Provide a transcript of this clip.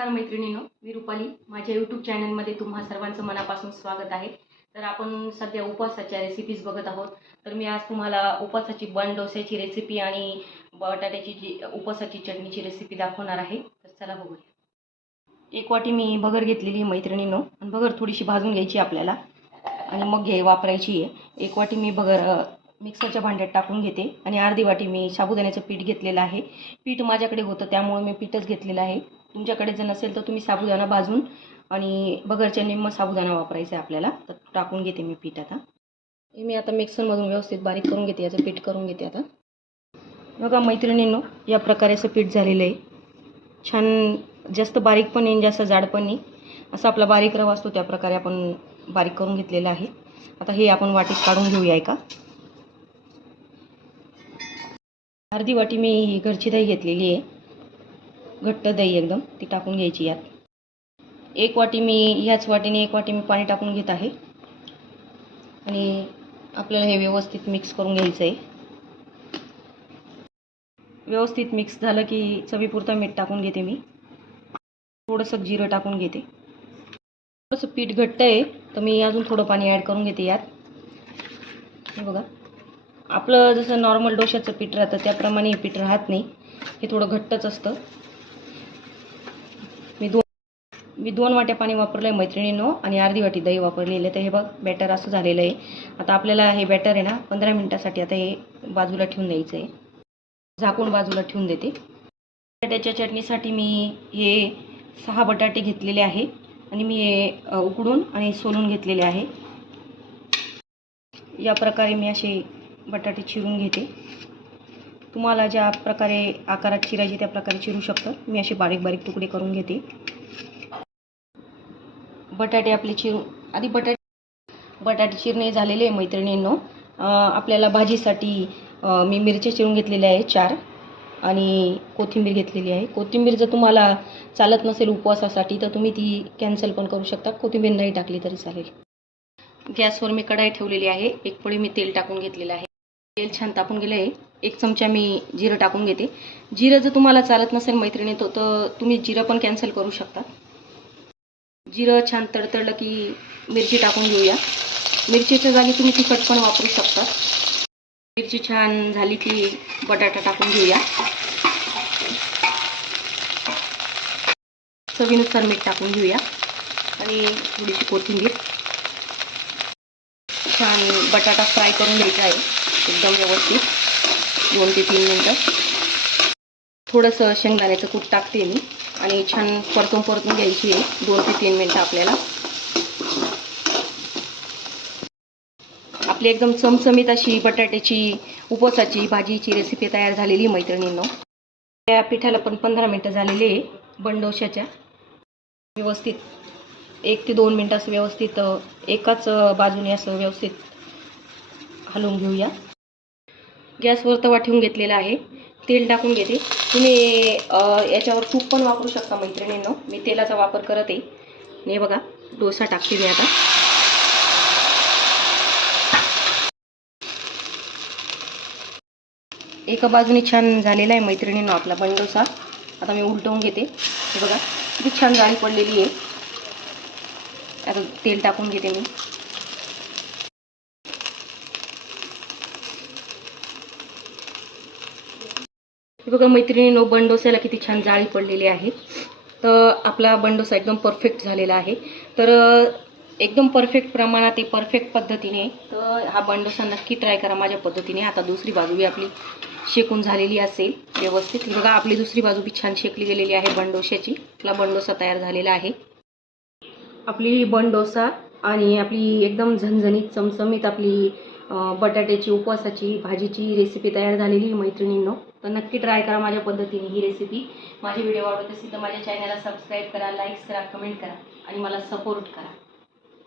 नमस्कार मैत्रिणीनो मी रुपाली. माझ्या यूट्यूब चॅनलमध्ये तुम्हा सर्वांचं मनापासून स्वागत आहे. तर आपण सध्या उपवासाच्या रेसिपीज बघत आहोत. तर मी आज तुम्हाला उपवासाची बन डोस्याची रेसिपी आणि बटाट्याची जी उपवासाची चटणीची रेसिपी दाखवणार आहे. तर चला बघूया. एक वाटी मी भगर घेतलेली आहे आणि भगर थोडीशी भाजून घ्यायची आपल्याला. आणि मग घे वापरायची आहे. एक वाटी मी भगर मिक्सरच्या भांड्यात टाकून घेते. आणि अर्धी वाटी मी साबुदाण्याचं पीठ घेतलेलं आहे. पीठ माझ्याकडे होतं त्यामुळे मी पीठच घेतलेलं आहे. तुमच्याकडे जर नसेल तर तुम्ही साबुदाणा भाजून आणि बगरच्या निम्म साबुदाणा वापरायचा आहे आपल्याला तर टाकून घेते मी पीठ आता. हे मी आता मिक्सरमधून व्यवस्थित बारीक करून घेते याचं पीठ करून घेते आता. बघा मैत्रिणींनो या प्रकारे असं पीठ झालेलं आहे. छान जास्त बारीक पण येईन जास्त जाड पण नाही. असा आपला बारीक रवा असतो त्या प्रकारे आपण बारीक करून घेतलेला आहे. आता हे आपण वाटीत काढून घेऊया का अर्धी वाटी मी घरची दही घेतलेली आहे. घट्ट दही एकदम ती टाकून घ्यायची यात. एक वाटी मी ह्याच वाटीने एक वाटी मी पाणी टाकून घेत आहे. आणि आपल्याला हे व्यवस्थित मिक्स करून घ्यायचं आहे व्यवस्थित मिक्स झालं की चवीपुरतं मीठ टाकून घेते मी. थोडंसं जिरं टाकून घेते. थोडंसं पीठ घट्ट आहे तर मी अजून थोडं पाणी ॲड करून घेते यात. बघा. आपलं जसं नॉर्मल डोशाचं पीठ राहतं त्याप्रमाणे हे पीठ राहत नाही. हे थोडं घट्टच असतं मी दोन मी दोन वाट्या पाणी वापरलं आहे मैत्रिणीनो आणि अर्धी वाटी दही वापरलेलं आहे. तर हे बघ बॅटर असं झालेलं आहे. आता आपल्याला हे बॅटर आहे ना पंधरा मिनटासाठी आता हे बाजूला ठेवून द्यायचं आहे. झाकून बाजूला ठेवून देते. बटाट्याच्या चटणीसाठी मी हे सहा बटाटे घेतलेले आहे आणि मी हे उकडून आणि सोलून घेतलेले आहे. या प्रकारे मी असे बटाटे चिरून घेते. तुम्हाला ज्या प्रकारे आकारात चिरायचे त्या प्रकारे चिरू शकता. मी असे बारीक बारीक तुकडे करून घेते. बटाटे आपले चिरून आधी बटाटे बटाटे चिरणे झालेले आहे मैत्रिणींनो. आपल्याला भाजीसाठी मी मिरच्या चिरून घेतलेल्या आहे चार आणि कोथिंबीर घेतलेली आहे. कोथिंबीर जर तुम्हाला चालत नसेल उपवासासाठी तर तुम्ही ती कॅन्सल पण करू शकता. कोथिंबीर नाही टाकली तरी चालेल. गॅसवर मी कढाई ठेवलेली आहे. एक पळी मी तेल टाकून घेतलेलं आहे. तेल छान तापून गेलं आहे. एक चमचा मी जिरं टाकून घेते. जिरं जर तुम्हाला चालत नसेल मैत्रिणी तो तर तुम्ही जिरं पण कॅन्सल करू शकता. जिरं छान तडतडलं की मिरची टाकून घेऊया. मिरचीच्या जागी तुम्ही तिखट पण वापरू शकता. मिरची छान झाली की बटाटा टाकून घेऊया. चवीनुसार मीठ टाकून घेऊया आणि थोडीशी कोथिंबीर. छान बटाटा फ्राय करून घ्यायचा आहे एकदम व्यवस्थित. दोन ते तीन मिनटं. थोडंसं शेंगदाण्याचं कूट टाकते मी. आणि छान परतून परतून घ्यायची आहे. दोन ते तीन मिनटं आपल्याला. आपली एकदम चमचमीत अशी बटाट्याची उपवासाची भाजीची रेसिपी तयार झालेली आहे मैत्रिणींनो. त्या पिठाला पण पंधरा मिनटं झालेली आहे बंडोशाच्या. व्यवस्थित एक ते दोन मिनटं असं व्यवस्थित एकाच बाजूने असं व्यवस्थित हलवून घेऊया. गॅसवर तवा ठेवून घेतलेला आहे. तेल टाकून घेते. तुम्ही याच्यावर तूप पण वापरू शकता मैत्रिणींनो. मी तेलाचा वापर करत आहे. आणि हे बघा डोसा टाकते मी आता. एका बाजूने छान झालेला आहे मैत्रिणींनो आपला बंडोसा आता मी उलटवून घेते. हे बघा किती छान जाळी पडलेली आहे. आता तेल टाकून घेते मी. हे बघा मैत्रिणीनो बंडोस्याला किती छान जाळी पडलेली आहे. तर आपला बंडोसा एकदम परफेक्ट झालेला आहे. तर एकदम परफेक्ट प्रमाणात आहे परफेक्ट पद्धतीने तर हा बंडोसा नक्की ट्राय करा माझ्या पद्धतीने. आता दुसरी बाजू बी आपली शेकून झालेली असेल व्यवस्थित. बघा आपली दुसरी बाजू बी छान शेकली गेलेली आहे बंडोशाची आपला बंडोसा तयार झालेला आहे. आपली बंडोसा आणि आपली एकदम झणझणीत चमचमीत आपली बटाट्याची उपवासाची भाजीची रेसिपी तयार झालेली मैत्रिणींनो. तर नक्की ट्राय करा माझ्या पद्धतीने ही रेसिपी माझे व्हिडिओ आवडत असेल तर माझ्या चॅनलला सबस्क्राईब करा लाईक्स करा कमेंट करा आणि मला सपोर्ट करा.